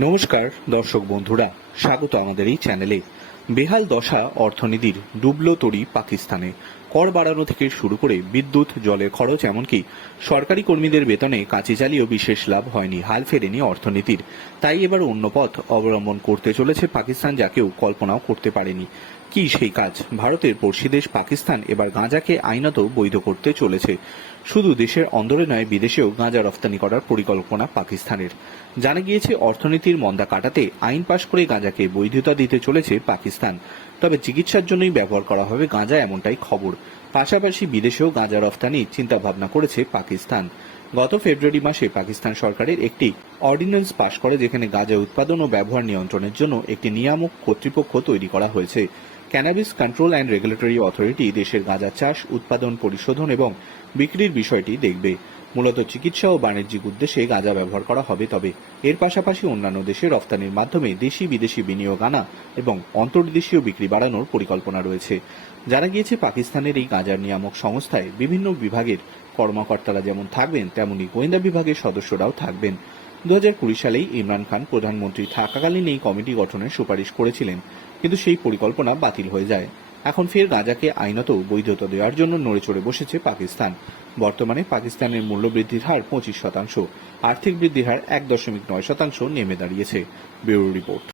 নমস্কার, দর্শক বন্ধুরা, স্বাগত আমাদের এই চ্যানেলে। বেহাল দশা অর্থনীতির ডুবলো তরি পাকিস্তানে। কর বাড়ানো থেকে শুরু করে বিদ্যুৎ জলের খরচ এমনকি সরকারি কর্মীদের বেতনে কাঁচি চালিয়েও বিশেষ লাভ হয়নি, হাল ফেরেনি অর্থনীতির। তাই এবার অন্য পথ অবলম্বন করতে চলেছে পাকিস্তান, যাকেও কল্পনাও করতে পারেনি। কি সেই কাজ? ভারতের পড়শি দেশ পাকিস্তান এবার গাঁজাকে আইনত বৈধ করতে চলেছে। শুধু দেশের অন্দরে নয়, বিদেশেও গাঁজা রফতানি করার পরিকল্পনা পাকিস্তানের। জানা গিয়েছে, অর্থনীতির মন্দা কাটাতে আইন পাশ করে গাঁজাকে বৈধতা দিতে চলেছে পাকিস্তান। তবে চিকিৎসার জন্যই ব্যবহার করা হবে গাঁজা এমনটাই খবর। পাশাপাশি বিদেশেও গাঁজা রফতানি চিন্তা ভাবনা করেছে পাকিস্তান। গত ফেব্রুয়ারি মাসে পাকিস্তান সরকারের একটি অর্ডিন্যান্স পাশ করে যেখানে গাঁজা উৎপাদন ও ব্যবহার নিয়ন্ত্রণের জন্য একটি নিয়ামক কর্তৃপক্ষ তৈরি করা হয়েছে। Cannabis control and regulatory authority দেশের গাঁজা চাষ, উৎপাদন, পরিশোধন এবং বিক্রির বিষয়টি দেখবে। মূলত চিকিৎসা ও বাণিজ্যিক উদ্দেশ্যে গাঁজা ব্যবহার করা হবে, তবে এর পাশাপাশি অন্যান্য দেশে রফতানির মাধ্যমে দেশি বিদেশি বিনিয়োগ আনা এবং অন্তর্দেশীয় বিক্রি বাড়ানোর পরিকল্পনা রয়েছে। জানা গিয়েছে, পাকিস্তানের এই গাঁজার নিয়ামক সংস্থায় বিভিন্ন বিভাগের কর্মকর্তারা যেমন থাকবেন, তেমনি গোয়েন্দা বিভাগের সদস্যরাও থাকবেন। দু হাজার কুড়ি সালেই ইমরান খান প্রধানমন্ত্রী থাকাকালীন এই কমিটি গঠনের সুপারিশ করেছিলেন, কিন্তু সেই পরিকল্পনা বাতিল হয়ে যায়। এখন ফের গাঁজাকে আইনত বৈধতা দেওয়ার জন্য নড়ে চড়ে বসেছে পাকিস্তান। বর্তমানে পাকিস্তানের মূল্যবৃদ্ধির হার পঁচিশ শতাংশ। আর্থিক বৃদ্ধির হার এক দশমিক নয় শতাংশ নেমে দাঁড়িয়েছে। Bureau report.